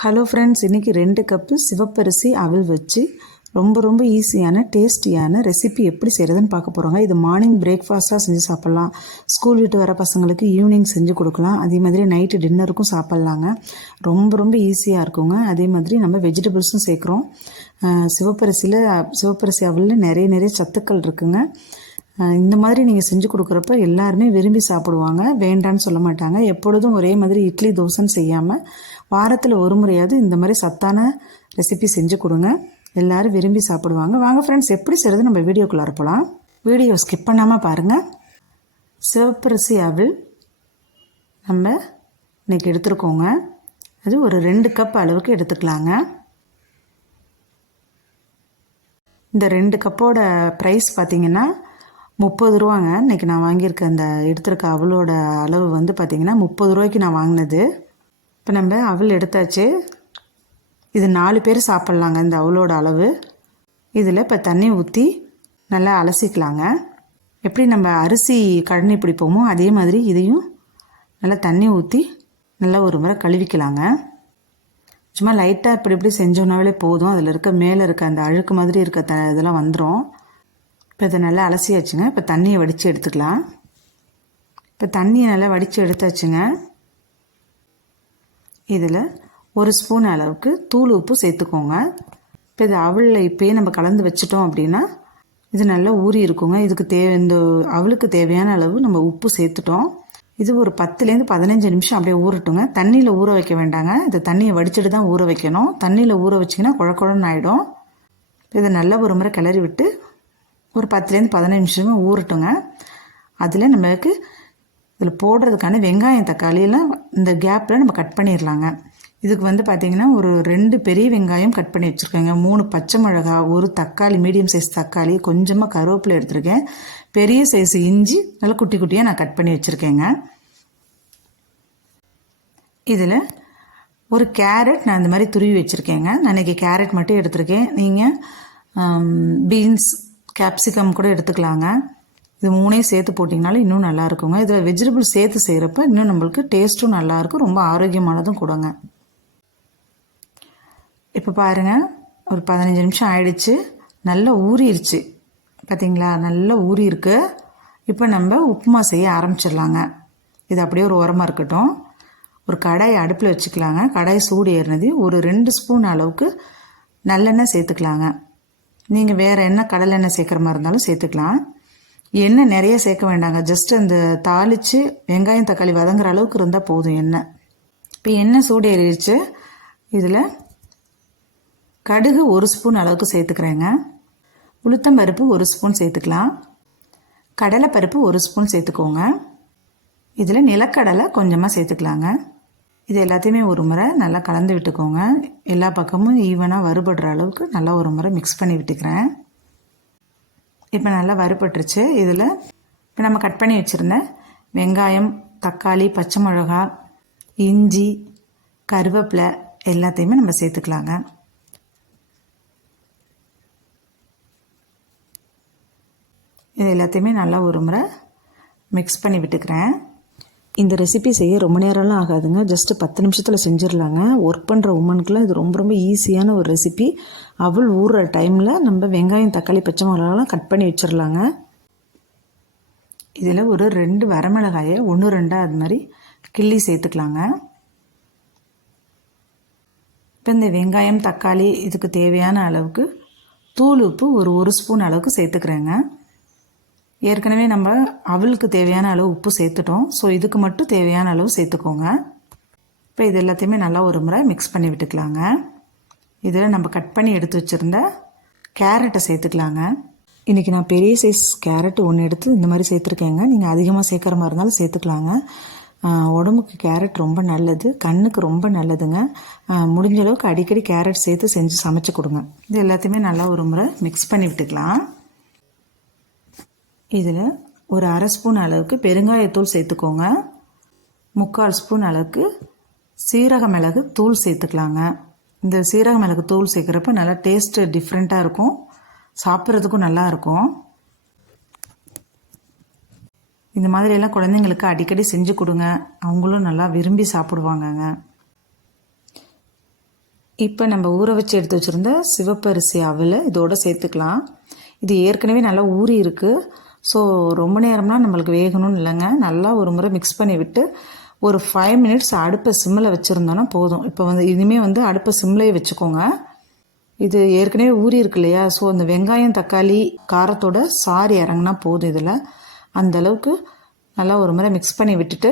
Hello friends இன்றைக்கி ரெண்டு cup சிவப்பரிசி அவல் வச்சு ரொம்ப ரொம்ப ஈஸியான டேஸ்டியான ரெசிபி எப்படி செய்கிறதுன்னு பார்க்க போகிறோங்க இது மார்னிங் பிரேக்ஃபாஸ்ட்டாக செஞ்சு சாப்பிட்லாம். ஸ்கூல் விட்டு வர பசங்களுக்கு ஈவினிங் செஞ்சு கொடுக்கலாம். அதே மாதிரி நைட்டு டின்னருக்கும் சாப்பிட்லாங்க. ரொம்ப ரொம்ப ஈஸியாக இருக்குங்க. அதே மாதிரி நம்ம வெஜிடபிள்ஸும் சேர்க்குறோம். சிவப்பரிசியில் சிவப்பரிசி அவலில் நிறைய நிறைய சத்துக்கள் இருக்குங்க. இந்த மாதிரி நீங்கள் செஞ்சு கொடுக்குறப்ப எல்லாருமே விரும்பி சாப்பிடுவாங்க. வேண்டான்னு சொல்ல மாட்டாங்க. எப்பொழுதும் ஒரே மாதிரி இட்லி தோசைன்னு செய்யாமல் வாரத்தில் ஒரு முறையாவது இந்த மாதிரி சத்தான ரெசிபி செஞ்சு கொடுங்க. எல்லாரும் விரும்பி சாப்பிடுவாங்க. வாங்க ஃப்ரெண்ட்ஸ் எப்படி செய்கிறது நம்ம வீடியோக்குள்ளார போகலாம் வீடியோ ஸ்கிப் பண்ணாமல் பாருங்கள் சிவப்பரிசி அவல் நம்ம இன்னைக்கு எடுத்துருக்கோங்க. அது ஒரு ரெண்டு கப் அளவுக்கு எடுத்துக்கலாங்க. இந்த ரெண்டு கப்போட ப்ரைஸ் பார்த்திங்கன்னா முப்பது ரூபாங்க. இன்றைக்கி நான் வாங்கியிருக்க அந்த எடுத்திருக்க அவளோட அளவு வந்து பார்த்திங்கன்னா முப்பது ரூபாய்க்கு நான் வாங்கினது. இப்போ நம்ம அவள் எடுத்தாச்சு. இது நாலு பேர் சாப்பிட்லாங்க இந்த அவளோட அளவு. இதில் இப்போ தண்ணி ஊற்றி நல்லா அலசிக்கலாங்க. எப்படி நம்ம அரிசி கடனி பிடிப்போமோ அதே மாதிரி இதையும் நல்லா தண்ணி ஊற்றி நல்லா ஒரு முறை கழுவிக்கலாங்க. சும்மா லைட்டாக இப்படி இப்படி செஞ்சோன்னாவே போதும். அதில் இருக்க மேலே இருக்க அந்த அழுக்கு மாதிரி இருக்க த இதெல்லாம் வந்துடும் இப்போ இதை நல்லா அலசியாச்சுங்க. இப்போ தண்ணியை வடித்து எடுத்துக்கலாம். இப்போ தண்ணியை நல்லா வடித்து எடுத்தாச்சுங்க. இதில் ஒரு ஸ்பூன் அளவுக்கு தூள் உப்பு சேர்த்துக்கோங்க. இப்போ இது அவளில் இப்போயே நம்ம கலந்து வச்சிட்டோம் அப்படின்னா இது நல்லா ஊறி இருக்குங்க. இதுக்கு தேவை இந்த அவளுக்கு தேவையான அளவு நம்ம உப்பு சேர்த்துட்டோம். இது ஒரு பத்துலேருந்து பதினஞ்சு நிமிஷம் அப்படியே ஊறட்டுங்க. தண்ணியில் ஊற வைக்க வேண்டாங்க. இந்த தண்ணியை வடிச்சிட்டு தான் ஊற வைக்கணும். தண்ணியில் ஊற வச்சிங்கன்னா குழ குழன்னு ஆகிடும் இதை நல்லா ஒரு முறை கிளறி விட்டு ஒரு பத்துலேருந்து பதினஞ்சு நிமிஷமே ஊறட்டுங்க. அதில் நம்மளுக்கு இதில் போடுறதுக்கான வெங்காயம் தக்காளியெல்லாம் இந்த கேப்பில் நம்ம கட் பண்ணிடலாங்க இதுக்கு வந்து பார்த்திங்கன்னா ஒரு ரெண்டு பெரிய வெங்காயம் கட் பண்ணி வச்சுருக்கேங்க. மூணு பச்சை மிளகா ஒரு தக்காளி மீடியம் சைஸ் தக்காளி கொஞ்சமாக கருவேப்பிலை எடுத்திருக்கேன். பெரிய சைஸ் இஞ்சி நல்லா குட்டி குட்டியாக நான் கட் பண்ணி வச்சுருக்கேங்க. இதில் ஒரு கேரட் நான் இந்த மாதிரி துருவி வச்சுருக்கேங்க. நான் இன்றைக்கி கேரட் மட்டும் எடுத்திருக்கேன். நீங்கள் பீன்ஸ் கேப்சிகம் கூட எடுத்துக்கலாங்க. இது மூணையும் சேர்த்து போட்டிங்கனாலும் இன்னும் நல்லா இருக்குங்க இதில் வெஜிடபிள் சேர்த்து செய்கிறப்ப இன்னும் நம்மளுக்கு டேஸ்ட்டும் நல்லாயிருக்கும். ரொம்ப ஆரோக்கியமானதும் கொடுங்க. இப்போ பாருங்கள் ஒரு பதினஞ்சு நிமிஷம் ஆயிடுச்சு. நல்லா ஊறிடுச்சு பார்த்தீங்களா நல்லா ஊறி இருக்கு இப்போ நம்ம உப்புமா செய்ய ஆரம்பிச்சிடலாங்க. இது அப்படியே ஒரு உரமாக இருக்கட்டும். ஒரு கடாய் அடுப்பில் வச்சுக்கலாங்க. கடாய் சூடு ஏறினது ஒரு ரெண்டு ஸ்பூன் அளவுக்கு நல்லெண்ணெய் சேர்த்துக்கலாங்க. நீங்கள் வேறு என்ன கடலெண்ணெய் சேர்க்குற மாதிரி இருந்தாலும் சேர்த்துக்கலாம். எண்ணெய் நிறைய சேர்க்க வேண்டாங்க. ஜஸ்ட் அந்த தாளித்து வெங்காயம் தக்காளி வதங்குற அளவுக்கு இருந்தால் போதும் எண்ணெய். இப்போ எண்ணெய் சூடு ஏறிடுச்சு இதில் கடுகு ஒரு ஸ்பூன் அளவுக்கு சேர்த்துக்கிறேங்க. உளுத்தம் பருப்பு ஒரு ஸ்பூன் சேர்த்துக்கலாம். கடலைப்பருப்பு ஒரு ஸ்பூன் சேர்த்துக்கோங்க. இதில் நிலக்கடலை கொஞ்சமாக சேர்த்துக்கலாங்க. இது எல்லாத்தையுமே ஒரு முறை நல்லா கலந்து விட்டுக்கோங்க. எல்லா பக்கமும் ஈவனாக வறுபடுற அளவுக்கு நல்லா ஒரு முறை மிக்ஸ் பண்ணி விட்டுக்கிறேன். இப்போ நல்லா வறுபட்டுருச்சு. இதில் இப்போ நம்ம கட் பண்ணி வச்சுருந்த வெங்காயம் தக்காளி பச்சை மிளகா இஞ்சி கருவேப்பிலை எல்லாத்தையுமே நம்ம சேர்த்துக்கலாங்க. இது எல்லாத்தையுமே நல்லா ஒரு முறை மிக்ஸ் பண்ணி விட்டுக்கிறேன். இந்த ரெசிபி செய்ய ரொம்ப நேரம்லாம் ஆகாதுங்க. ஜஸ்ட் பத்து நிமிஷத்தில் செஞ்சிடலாங்க. ஒர்க் பண்ணுற உமனுக்குலாம் இது ரொம்ப ரொம்ப ஈஸியான ஒரு ரெசிபி அவள் ஊறுற டைமில் நம்ம வெங்காயம் தக்காளி பச்சை மிளகாலாம் கட் பண்ணி வச்சிடலாங்க. இதில் ஒரு ரெண்டு வரமிளகாயை ஒன்று ரெண்டாக அது மாதிரி கிள்ளி சேர்த்துக்கலாங்க. இப்போ இந்த வெங்காயம் தக்காளி இதுக்கு தேவையான அளவுக்கு தூள் உப்பு ஒரு ஒரு ஸ்பூன் அளவுக்கு சேர்த்துக்கிறேங்க. ஏற்கனவே நம்ம அவளுக்கு தேவையான அளவு உப்பு சேர்த்துட்டோம். ஸோ இதுக்கு மட்டும் தேவையான அளவு சேர்த்துக்கோங்க. இப்போ இது எல்லாத்தையுமே நல்லா ஒரு முறை மிக்ஸ் பண்ணி விட்டுக்கலாங்க. இதில் நம்ம கட் பண்ணி எடுத்து வச்சுருந்த கேரட்டை சேர்த்துக்கலாங்க. இன்றைக்கி நான் பெரிய சைஸ் கேரட் ஒன்று எடுத்து இந்த மாதிரி சேர்த்துருக்கேங்க. நீங்கள் அதிகமாக சேர்க்குற மாதிரி இருந்தாலும் சேர்த்துக்கலாங்க. உடம்புக்கு கேரட் ரொம்ப நல்லது கண்ணுக்கு ரொம்ப நல்லதுங்க. முடிஞ்ச அளவுக்கு அடிக்கடி கேரட் சேர்த்து செஞ்சு சமைச்சு கொடுங்க. இது எல்லாத்தையுமே நல்லா ஒரு முறை மிக்ஸ் பண்ணி விட்டுக்கலாம். இதில் ஒரு அரை ஸ்பூன் அளவுக்கு பெருங்காயத்தூள் சேர்த்துக்கோங்க. முக்கால் ஸ்பூன் அளவுக்கு சீரக மிளகு தூள் சேர்த்துக்கலாங்க. இந்த சீரக மிளகு தூள் சேர்க்குறப்ப நல்லா டேஸ்ட்டு டிஃப்ரெண்ட்டாக இருக்கும். சாப்பிட்றதுக்கும் நல்லாயிருக்கும் இந்த மாதிரியெல்லாம் குழந்தைங்களுக்கு அடிக்கடி செஞ்சு கொடுங்க. அவங்களும் நல்லா விரும்பி சாப்பிடுவாங்கங்க. இப்போ நம்ம ஊற வச்சு எடுத்து வச்சுருந்த சிவப்பரிசி அவல் இதோடு சேர்த்துக்கலாம். இது ஏற்கனவே நல்லா ஊறி இருக்குது ஸோ ரொம்ப நேரம்லாம் நம்மளுக்கு வேகணும்னு இல்லைங்க. நல்லா ஒரு முறை மிக்ஸ் பண்ணி விட்டு ஒரு ஃபைவ் மினிட்ஸ் அடுப்பை சிம்மில் வச்சுருந்தோன்னா போதும். இப்போ வந்து இனிமேல் வந்து அடுப்பை சிம்லேயே வச்சுக்கோங்க. இது ஏற்கனவே ஊறி இருக்கு இல்லையா? ஸோ அந்த வெங்காயம் தக்காளி காரத்தோட சாறு இறங்கினா போதும் இதில். அந்த அளவுக்கு நல்லா ஒரு முறை மிக்ஸ் பண்ணி விட்டுட்டு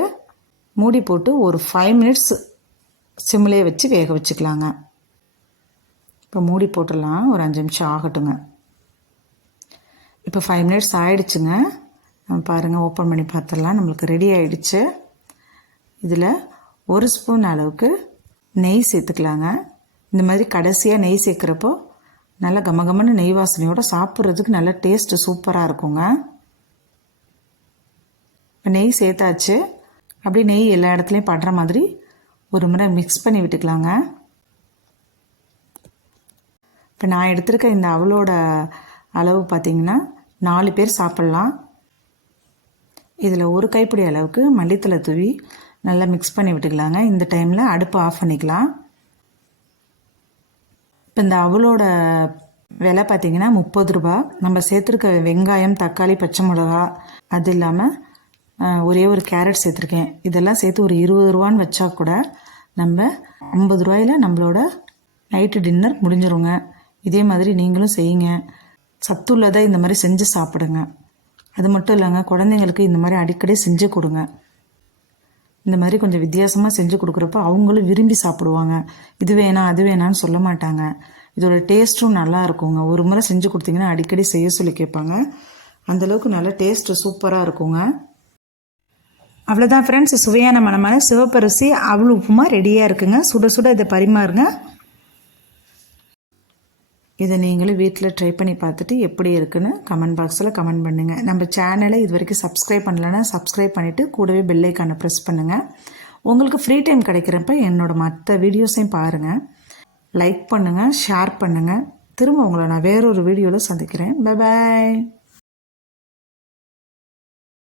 மூடி போட்டு ஒரு ஃபைவ் மினிட்ஸ் சிம்லேயே வச்சு வேக வச்சுக்கலாங்க. இப்போ மூடி போட்டுடலாம். ஒரு அஞ்சு நிமிஷம் ஆகட்டுங்க. இப்போ ஃபைவ் மினிட்ஸ் ஆயிடுச்சுங்க. நம்ம பாருங்கள் ஓப்பன் பண்ணி பார்த்துடலாம். நம்மளுக்கு ரெடி ஆயிடுச்சு. இதில் ஒரு ஸ்பூன் அளவுக்கு நெய் சேர்த்துக்கலாங்க. இந்த மாதிரி கடைசியாக நெய் சேர்க்குறப்போ நல்லா கமகமன்னு நெய் வாசனையோடு சாப்பிட்றதுக்கு நல்ல டேஸ்ட்டு சூப்பராக இருக்குங்க. இப்போ நெய் சேர்த்தாச்சு. அப்படியே நெய் எல்லா இடத்துலையும் படுற மாதிரி ஒரு முறை மிக்ஸ் பண்ணி விட்டுக்கலாங்க. இப்போ நான் எடுத்திருக்க இந்த அவளோட அளவு பார்த்திங்கன்னா நாலு பேர் சாப்பிட்லாம். இதில் ஒரு கைப்பிடி அளவுக்கு மல்லித்தலை தூவி நல்லா மிக்ஸ் பண்ணி விட்டுக்கலாங்க. இந்த டைமில் அடுப்பு ஆஃப் பண்ணிக்கலாம். இப்போ இந்த அவளோட விலை பார்த்திங்கன்னா முப்பது ரூபா. நம்ம சேர்த்துருக்க வெங்காயம் தக்காளி பச்சை மிளகா அது இல்லாமல் ஒரே ஒரு கேரட் சேர்த்துருக்கேன். இதெல்லாம் சேர்த்து ஒரு இருபது ரூபான்னு வச்சா கூட நம்ம ஐம்பது ரூபாயில் நம்மளோட நைட்டு டின்னர் முடிஞ்சிருங்க. இதே மாதிரி நீங்களும் செய்யுங்க. சத்துள்ளதை இந்த மாதிரி செஞ்சு சாப்பிடுங்க. அது மட்டும் இல்லைங்க குழந்தைங்களுக்கு இந்த மாதிரி அடிக்கடி செஞ்சு கொடுங்க. இந்த மாதிரி கொஞ்சம் வித்தியாசமாக செஞ்சு கொடுக்குறப்ப அவங்களும் விரும்பி சாப்பிடுவாங்க. இது வேணாம் அது வேணான்னு சொல்ல மாட்டாங்க. இதோட டேஸ்ட்டும் நல்லா இருக்குங்க. ஒரு முறை செஞ்சு கொடுத்தீங்கன்னா அடிக்கடி செய்ய சொல்லி கேட்பாங்க. அந்தளவுக்கு நல்ல டேஸ்ட்டு சூப்பராக இருக்குங்க. அவ்வளோதான் ஃப்ரெண்ட்ஸ் சுவையான மனமான சிவப்பரிசி அவ்வளோ உப்புமா ரெடியாக இருக்குங்க. சுட சுட இதை பரிமாறுங்க. இதை நீங்களும் வீட்டில் ட்ரை பண்ணி பார்த்துட்டு எப்படி இருக்குன்னு கமெண்ட் பாக்ஸில் கமெண்ட் பண்ணுங்கள் நம்ம சேனலை இது வரைக்கும் சப்ஸ்கிரைப் பண்ணலைன்னா சப்ஸ்கிரைப் பண்ணிவிட்டு கூடவே பெல்லைக்கானை ப்ரெஸ் பண்ணுங்கள் உங்களுக்கு ஃப்ரீ டைம் கிடைக்கிறப்ப என்னோடய மற்ற வீடியோஸையும் பாருங்கள் லைக் பண்ணுங்கள் ஷேர் பண்ணுங்கள் திரும்ப உங்களை நான் வேறொரு வீடியோவில் சந்திக்கிறேன். பாய்